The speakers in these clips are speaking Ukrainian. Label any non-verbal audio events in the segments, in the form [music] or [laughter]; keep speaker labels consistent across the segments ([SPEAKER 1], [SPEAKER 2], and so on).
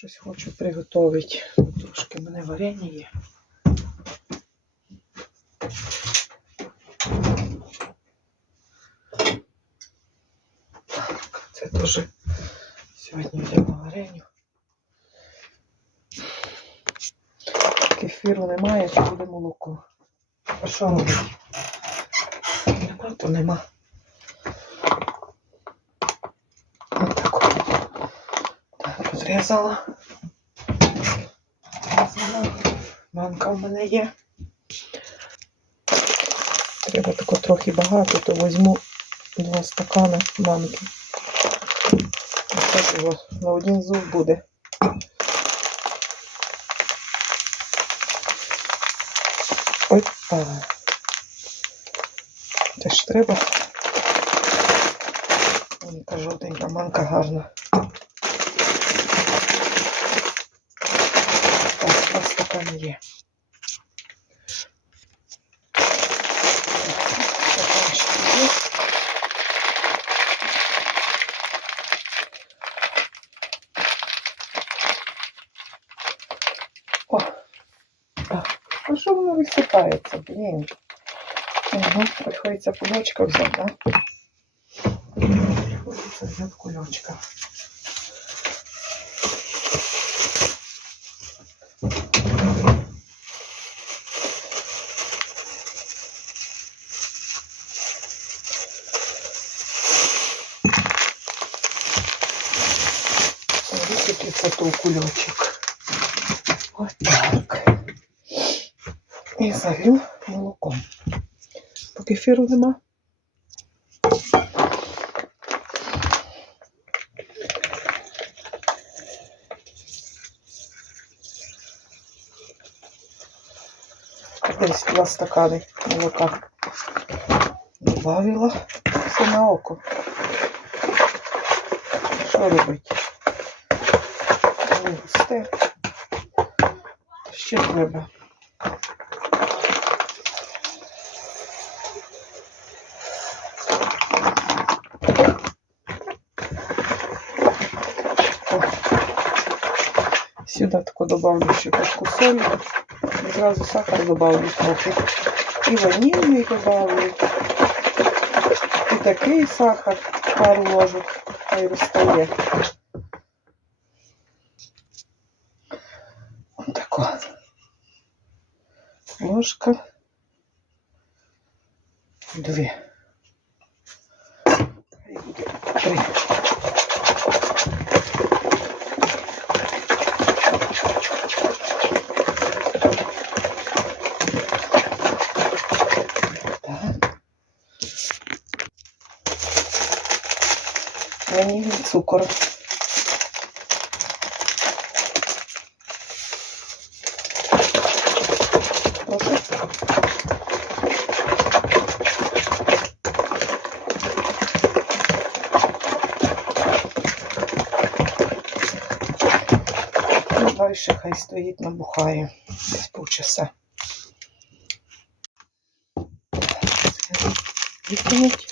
[SPEAKER 1] Щось хочу приготувати. Трошки в мене варення є. Так, це теж сьогодні взяла вареню. Кефіру немає, то буде молоко. А що робити? Нема, то нема. Отак. от. Розрізала. Манка в мене є. Треба тако трохи багато, то візьму два стакани манки. Ось його на один зуб буде. Опа. Це ж треба. Яка жовтенька манка гарна. Так, два стакани є. О, а, а що воно висипається, блін? Угу, приходиться кульочка взяти, да? Приходиться взяти кульочка. Висиплется то кульочек. Вот так. І залью молоком. По кефіру нема. Десь два стакани молока добавила. Все на око. Що робити? Не густе. Ще треба. О. Сюди тако добавлю ще пачку солі. І зразу сахар добавлю трохи. І ванільний добавлю. І такий сахар пару ложок. Хай розстає. Ложка. Дві. Три. Так. Цукор. Далі хай стоїть, набухає десь півчаса. Викинуть.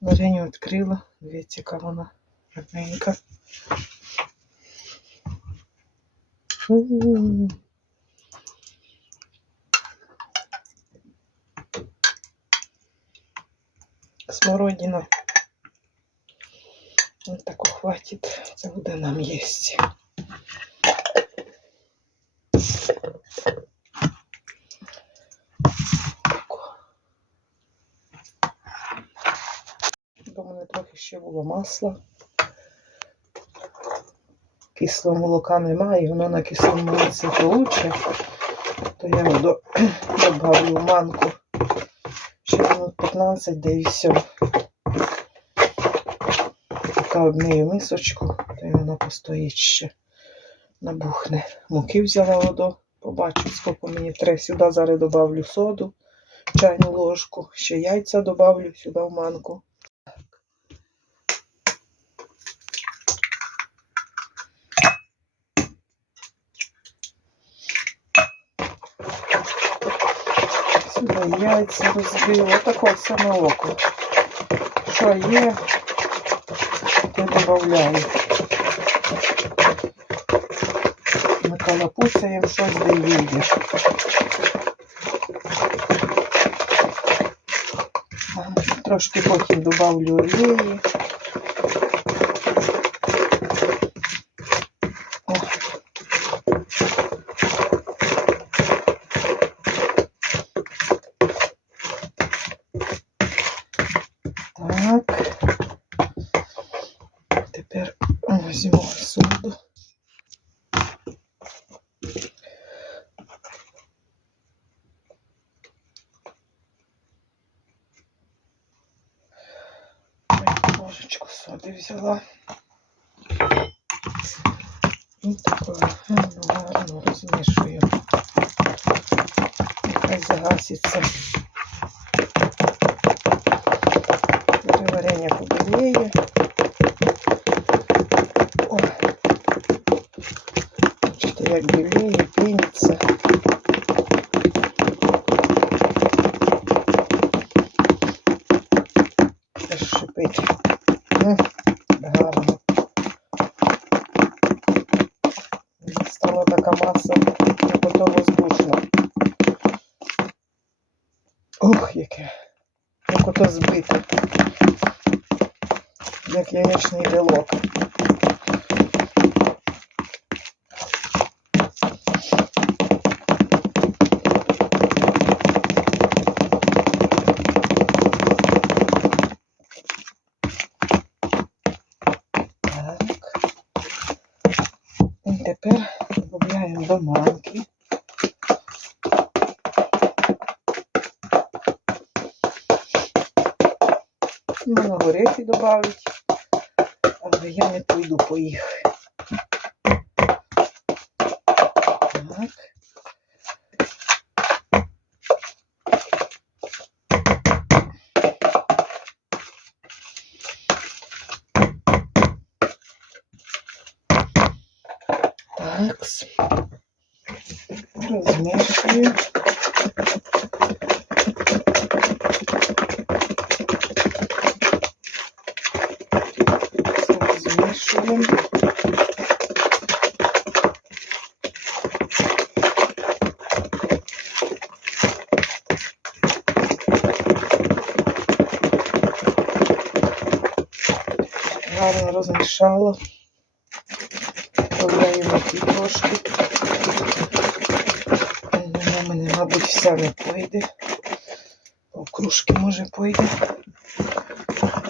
[SPEAKER 1] Варенье відкрила. Дивіться, яка вона гарненька. Смородина. Вот таку хватит. Це буде нам їсти. Бо мене трохи ще було масла. Кислого молока немає, воно на кислому молоці получше. То я його до- [clears throat] добавлю в манку. Ще минут 15, де і все. Поки обмию мисочку, то й вона постоїть ще набухне. Муки взяла воду, побачу, скільки мені треба. Сюди зараз добавлю соду, чайну ложку, ще яйця добавлю сюди в манку. Сюди яйця розбила, таке все на око. Що є, то додаю. накалапуцяємо щось де й вийде. А, Трошки потім добавлю олії. О. Так. Тепер візьму соду. Ой, Ложечку соди взяла. І такою гарно, гарно розмішую. Нехай загаситься. Вже варення побіліє. О. Бачите, як біліє, піниться. Шипить. Гарно. Стала така маса, як ото воздушна. Ох, яке. Як ото збите. Як яєчний білок. Так. І тепер додаємо до манки. Можна горіхи додати, але я не пойду по їх. Розмішую. Розмішуємо. Гарно розмішала. Додаємо ті трошки. Мабуть, вся не пойде. Окружки може пойде.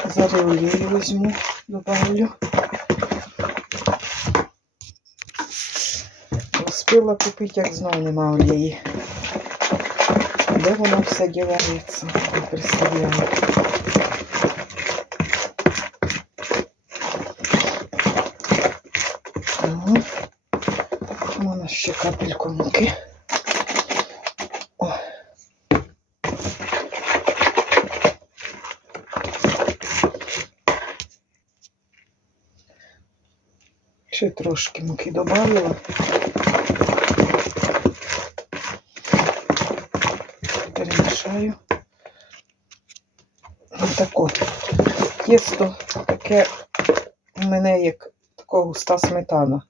[SPEAKER 1] Зараз олію візьму, добавлю. Успіла купити, як знов нема олії. Де воно все дівається? Представляю. Угу. Можна ще капельку муки. Ще трошки муки добавила. Перемішаю. Отако. Тісто таке у мене як така густа сметана.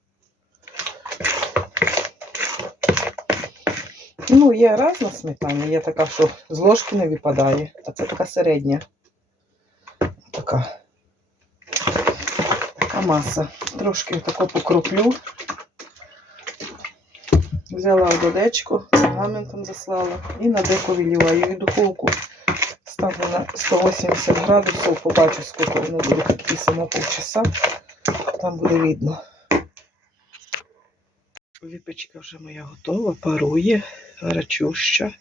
[SPEAKER 1] Ну, є різна сметана, є така, що з ложки не випадає, а це така середня. Така. Така маса. Трошки тако покроплю. Взяла ододечко, пергаментом заслала і на деко виліваю і в духовку. Ставлю на 180 градусів, побачу, скільки воно буде такі само полчаса. Там буде видно. Випечка вже моя готова, парує, гарячуща.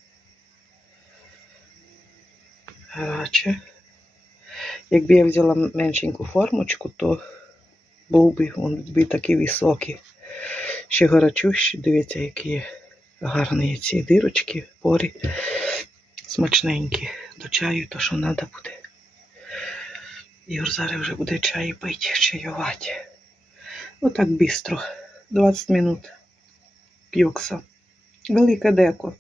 [SPEAKER 1] Гаряче. Якби я взяла меншеньку формочку, то був би він би такий високий. Ще гарячущий, дивіться, які гарні ці дирочки, порі. Смачненькі. До чаю, то що треба буде. Ігор зараз вже буде чай пити, чаювати. Отак бістро. 20 минут п'юкса. Велике деко.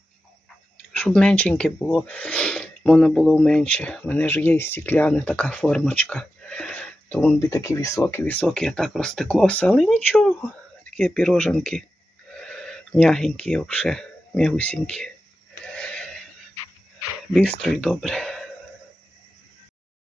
[SPEAKER 1] Щоб меншеньке було, воно було менше. У мене ж є і стекляна така формочка. То він би такий високий, високий, а так розтеклося, але нічого. Такі піроженки М'ягенькі взагалі, м'ягусінькі. Бістро і добре.